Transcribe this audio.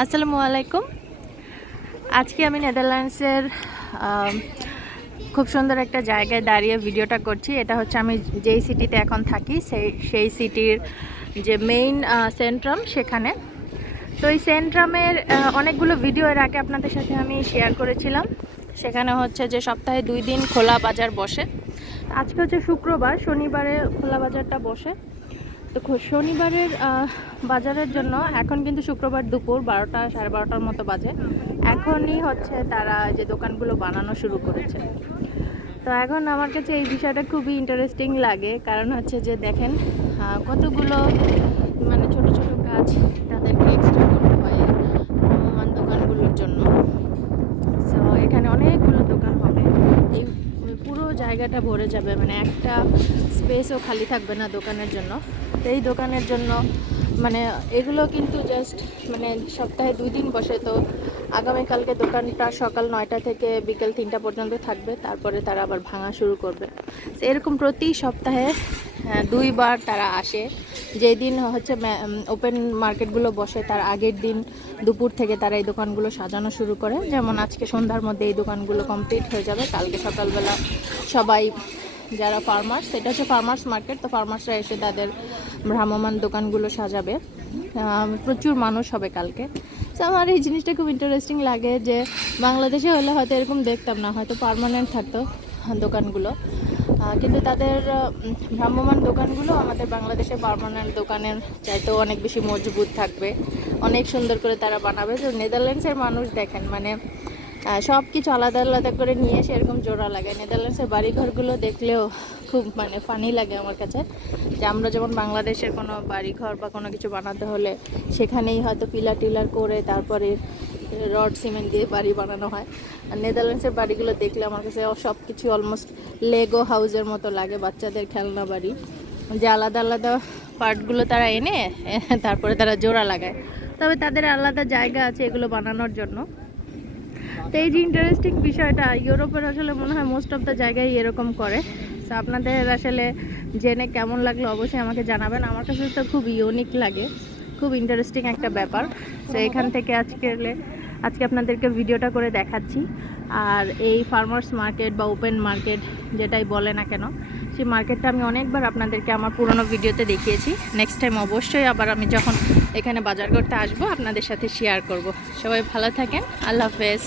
আসসালামু আলাইকুম। আজকে আমি নেদারল্যান্ডসের খুব সুন্দর একটা জায়গায় দাঁড়িয়ে ভিডিওটা করছি। এটা হচ্ছে আমি যেই সিটিতে এখন থাকি, সেই সেই সিটির যে মেইন সেন্ট্রাম সেখানে। তো এই সেন্ট্রামের অনেকগুলো ভিডিও এর আগে আপনাদের সাথে আমি শেয়ার করেছিলাম। সেখানে হচ্ছে যে সপ্তাহে দুই দিন খোলা বাজার বসে। আজকে হচ্ছে শুক্রবার, শনিবারে খোলা বাজারটা বসে। তো শনিবারের বাজারের জন্য এখন কিন্তু শুক্রবার দুপুর বারোটা সাড়ে বারোটার মতো বাজে। এখনই হচ্ছে তারা যে দোকানগুলো বানানো শুরু করেছে। তো এখন আমার কাছে এই বিষয়টা খুবই ইন্টারেস্টিং লাগে। কারণ হচ্ছে যে দেখেন কতগুলো মানে ছোট ছোট কাজ তাদেরকে এক্সট্রা করতে হয় এই ভ্রাম্যমাণ দোকানগুলোর জন্য সো এখানে অনেকগুলো দোকান হবে এই পুরো জায়গাটা ভরে যাবে মানে একটা স্পেসও খালি থাকবে না দোকানের জন্য। তো এই দোকানের জন্য মানে এগুলো কিন্তু জাস্ট মানে সপ্তাহে দুই দিন বসে। তো আগামীকালকে দোকানটা সকাল নয়টা থেকে বিকেল তিনটা পর্যন্ত থাকবে, তারপরে তারা আবার ভাঙা শুরু করবে। এরকম প্রতি সপ্তাহে দুইবার তারা আসে। যেদিন হচ্ছে ওপেন মার্কেটগুলো বসে, তার আগের দিন দুপুর থেকে তারা এই দোকানগুলো সাজানো শুরু করে। যেমন আজকে সন্ধ্যার মধ্যে এই দোকানগুলো কমপ্লিট হয়ে যাবে, কালকে সকালবেলা সবাই যারা ফার্মার্স এটা হচ্ছে ফার্মার্স মার্কেট তো ফার্মার্সরা এসে তাদের ভ্রাম্যমান দোকানগুলো সাজাবে। প্রচুর মানুষ হবে কালকে। তো আমার এই জিনিসটা খুব ইন্টারেস্টিং লাগে যে বাংলাদেশে হলে হয়তো এরকম দেখতাম না, হয়তো পার্মানেন্ট থাকতো দোকানগুলো। কিন্তু তাদের ভ্রাম্যমান দোকানগুলো আমাদের বাংলাদেশের পার্মানেন্ট দোকানের চাইতেও অনেক বেশি মজবুত থাকবে। অনেক সুন্দর করে তারা বানাবে। তো নেদারল্যান্ডসের মানুষ দেখেন মানে সব কিছু আলাদা আলাদা করে নিয়ে এসে এরকম জোড়া লাগে নেদারল্যান্ডসের বাড়িঘরগুলো দেখলেও খুব মানে ফানি লাগে আমার কাছে যে আমরা যেমন বাংলাদেশের কোনো বাড়িঘর বা কোনো কিছু বানাতে হলে সেখানেই হয়তো পিলার টিলার করে তারপরে রড সিমেন্ট দিয়ে বাড়ি বানানো হয়। আর নেদারল্যান্ডসের বাড়িগুলো দেখলে আমার কাছে সব কিছু অলমোস্ট লেগো হাউজের মতো লাগে, বাচ্চাদের খেলনা বাড়ি। যে আলাদা আলাদা পার্টগুলো তারা এনে, তারপরে তারা জোড়া লাগায়। তবে তাদের আলাদা জায়গা আছে এগুলো বানানোর জন্য। তো এই যে ইন্টারেস্টিং বিষয়টা, ইউরোপের আসলে মনে হয় মোস্ট অফ দ্য জায়গায় এরকম করে। তো আপনাদের আসলে জেনে কেমন লাগল অবশ্যই আমাকে জানাবেন। আমার কাছে তো খুব ইউনিক লাগে, খুব ইন্টারেস্টিং একটা ব্যাপার। তো এখান থেকে আজকে আজকে আপনাদেরকে ভিডিওটা করে দেখাচ্ছি। আর এই ফার্মার্স মার্কেট বা ওপেন মার্কেট যেটাই বলে না কেন, সেই মার্কেটটা আমি অনেকবার আপনাদেরকে আমার পুরনো ভিডিওতে দেখিয়েছি। নেক্সট টাইম অবশ্যই আবার আমি যখন এখানে বাজার করতে আসব, আপনাদের সাথে শেয়ার করব। সবাই ভালো থাকেন, আল্লাহ হাফেজ।